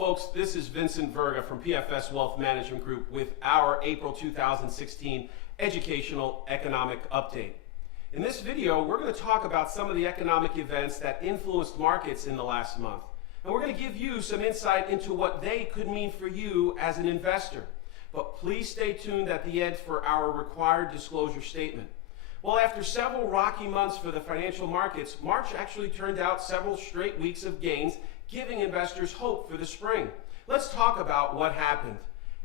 folks, this is Vincent Virga from PFS Wealth Management Group with our April 2016 Educational Economic Update. In this video, we're going to talk about some of the economic events that influenced markets in the last month. And we're going to give you some insight into what they could mean for you as an investor. But please stay tuned at the end for our required disclosure statement. Well, after several rocky months for the financial markets, March actually turned out several straight weeks of gains, giving investors hope for the spring. Let's talk about what happened.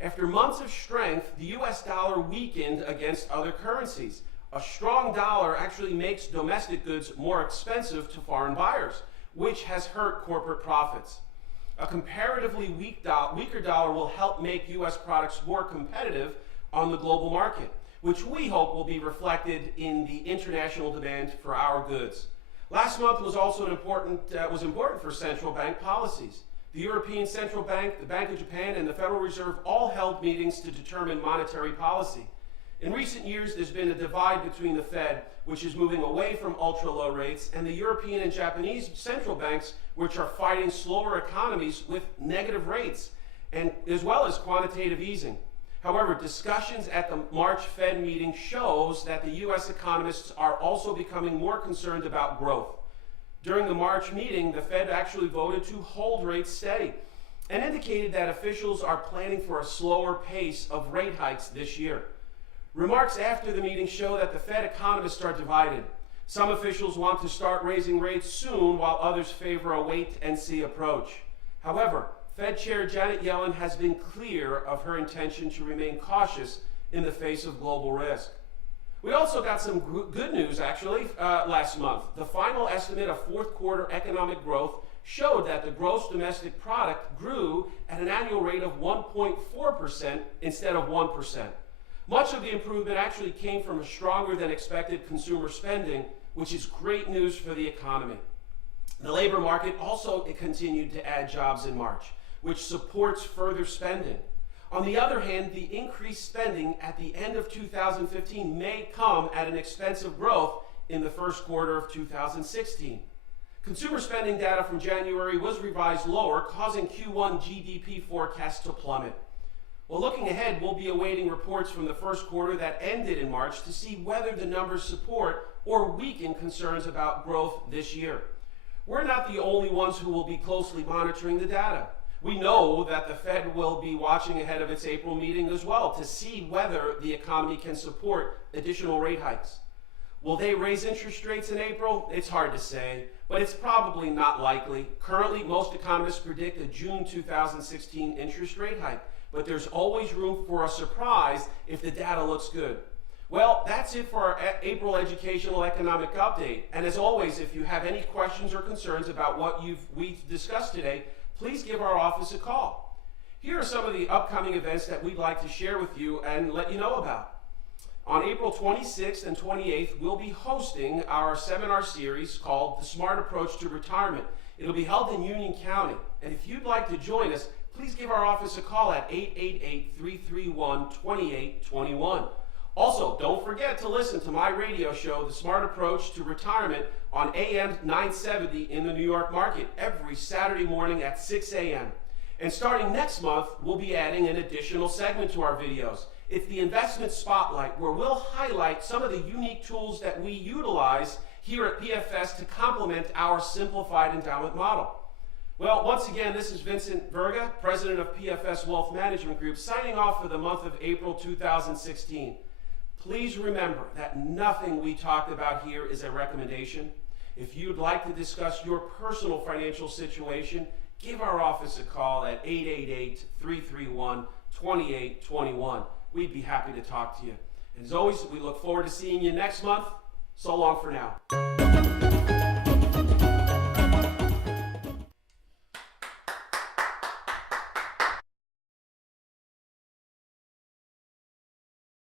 After months of strength, the US dollar weakened against other currencies. A strong dollar actually makes domestic goods more expensive to foreign buyers, which has hurt corporate profits. A comparatively weaker dollar will help make US products more competitive on the global market, which we hope will be reflected in the international demand for our goods. Last month was also important for central bank policies. The European Central Bank, the Bank of Japan, and the Federal Reserve all held meetings to determine monetary policy. In recent years, there's been a divide between the Fed, which is moving away from ultra-low rates, and the European and Japanese central banks, which are fighting slower economies with negative rates, and as well as quantitative easing. However, discussions at the March Fed meeting shows that the U.S. economists are also becoming more concerned about growth. During the March meeting, the Fed actually voted to hold rates steady and indicated that officials are planning for a slower pace of rate hikes this year. Remarks after the meeting show that the Fed economists are divided. Some officials want to start raising rates soon, while others favor a wait-and-see approach. However, Fed Chair Janet Yellen has been clear of her intention to remain cautious in the face of global risk. We also got some good news, actually, last month. The final estimate of fourth quarter economic growth showed that the gross domestic product grew at an annual rate of 1.4% instead of 1%. Much of the improvement actually came from a stronger than expected consumer spending, which is great news for the economy. The labor market also continued to add jobs in March, which supports further spending. On the other hand, the increased spending at the end of 2015 may come at an expense of growth in the first quarter of 2016. Consumer spending data from January was revised lower, causing Q1 GDP forecasts to plummet. Well, looking ahead, we'll be awaiting reports from the first quarter that ended in March to see whether the numbers support or weaken concerns about growth this year. We're not the only ones who will be closely monitoring the data. We know that the Fed will be watching ahead of its April meeting as well to see whether the economy can support additional rate hikes. Will they raise interest rates in April? It's hard to say, but it's probably not likely. Currently, most economists predict a June 2016 interest rate hike, but there's always room for a surprise if the data looks good. Well, that's it for our April Educational Economic Update. And as always, if you have any questions or concerns about what we've discussed today, please give our office a call. Here are some of the upcoming events that we'd like to share with you and let you know about. On April 26th and 28th, we'll be hosting our seminar series called The Smart Approach to Retirement. It'll be held in Union County. And if you'd like to join us, please give our office a call at 888-331-2821. Also, don't forget to listen to my radio show, The Smart Approach to Retirement, on AM 970 in the New York market every Saturday morning at 6 a.m. And starting next month, we'll be adding an additional segment to our videos. It's the Investment Spotlight, where we'll highlight some of the unique tools that we utilize here at PFS to complement our simplified endowment model. Well, once again, this is Vincent Virga, President of PFS Wealth Management Group, signing off for the month of April 2016. Please remember that nothing we talked about here is a recommendation. If you'd like to discuss your personal financial situation, give our office a call at 888-331-2821. We'd be happy to talk to you. And as always, we look forward to seeing you next month. So long for now.